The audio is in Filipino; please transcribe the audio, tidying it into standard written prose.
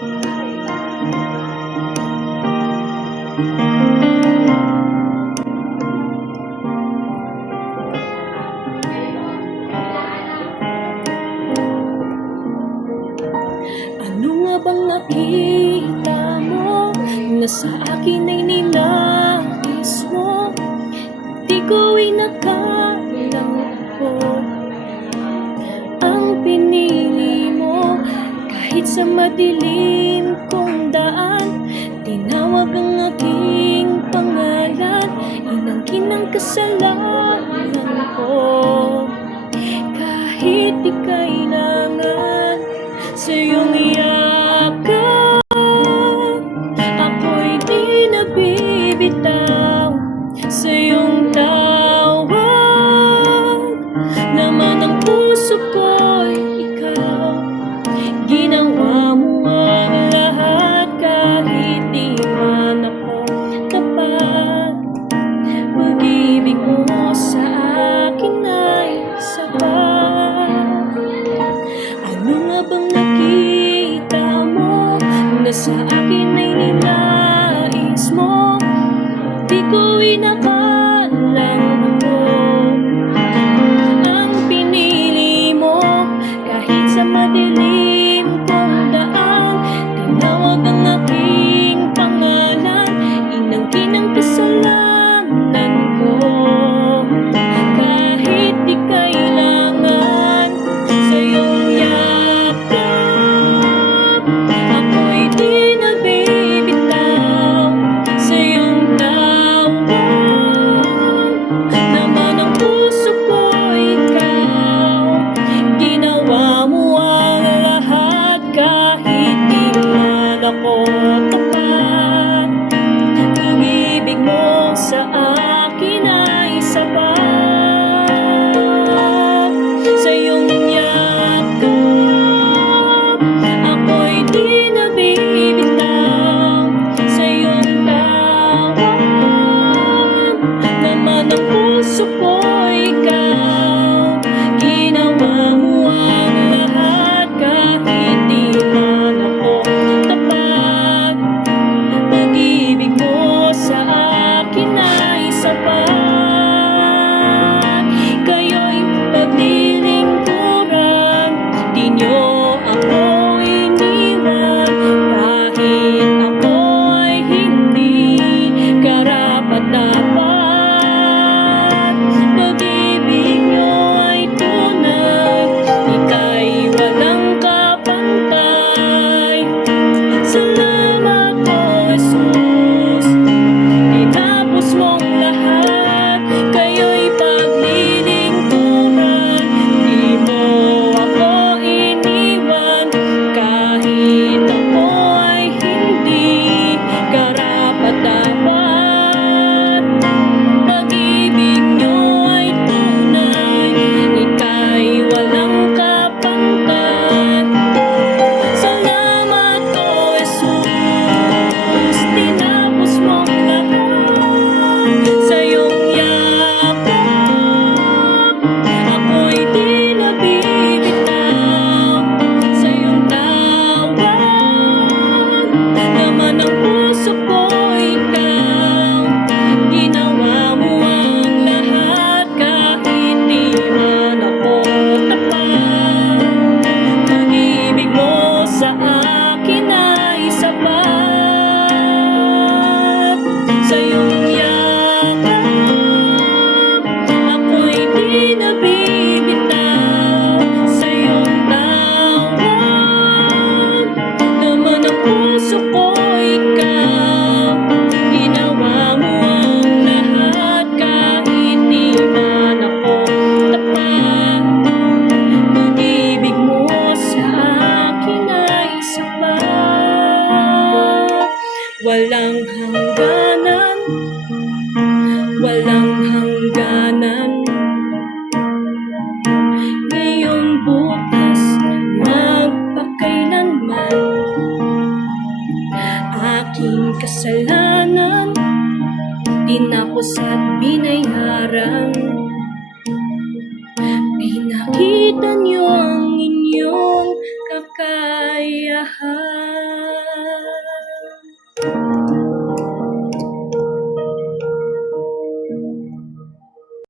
Ano nga bang nakita mo na sa akin ay nilais mo? Di ko inakalang ako ang pinili mo. Kahit sa madilim kong daan, tinawag ang aking pangalan. Inangkin ang kasalanan ko. Kahit di kailangan sa iyong yakap, ako'y di nabibitaw sa iyong tawag. Laman ng puso ko'y ikaw, ginawa mo ang lahat kahit di man ako tapat. Pag-ibig mo sa akin ay sapat. Ano nga bang nakita mo na sa akin ay nilais mo? Di ko inakalang ako ang pinili mo. Kahit sa madilim kong daan, tinawag ang aking pangalan. Inangkin ang kasalanan ko. Kahit di kailangan sa iyong yakap, ako'y di nabibitaw sa iyong tawag. Laman ng puso ko ikaw, ginawa mo ang lahat kahit di man ako tapat. Pag-ibig mo sa akin ay sapat. Sa iyong yakap, ako'y di nabibitaw sa iyong tawag. Laman ng puso ko ikaw, ginawa mo ang lahat kahit di man ako tapat. Pag-ibig mo sa akin ay sapat. Kayo'y paglilingkuran, di niyo ako iniwan. Kahit ako'y hindi karapat-dapat, pag-ibig niyo ay tunay, ika'y walang kapantay. Salamat po, Jesus, tinapos mong lahat. Kayo'y paglilingkuran, di mo ako iniwan. Kahit ako ay hindi karapat-dapat, pag-ibig niyo ay tunay, ika'y walang kapantay. Salamat po, Jesus, tinapos mong lahat. Sa iyong yakap, ako'y di nabibitaw sa iyong tawag. Laman ng puso ko ikaw, ginawa mo ang lahat kahit di man ako tapat. Pag-ibig mo sa akin ay sapat. Sa iyong yakap, ako'y di nabibitaw sa iyong tawag. Laman ng puso ko ikaw, ginawa mo ang lahat kahit di man ako tapat. Pag-ibig mo sa akin ay sapat. Walang hangganan, walang hangganan. Ngayon, bukas, magpakailanman. Aking kasalanan, tinapos at binayaran. Pinakita niyo ang inyong kakayahan. Thank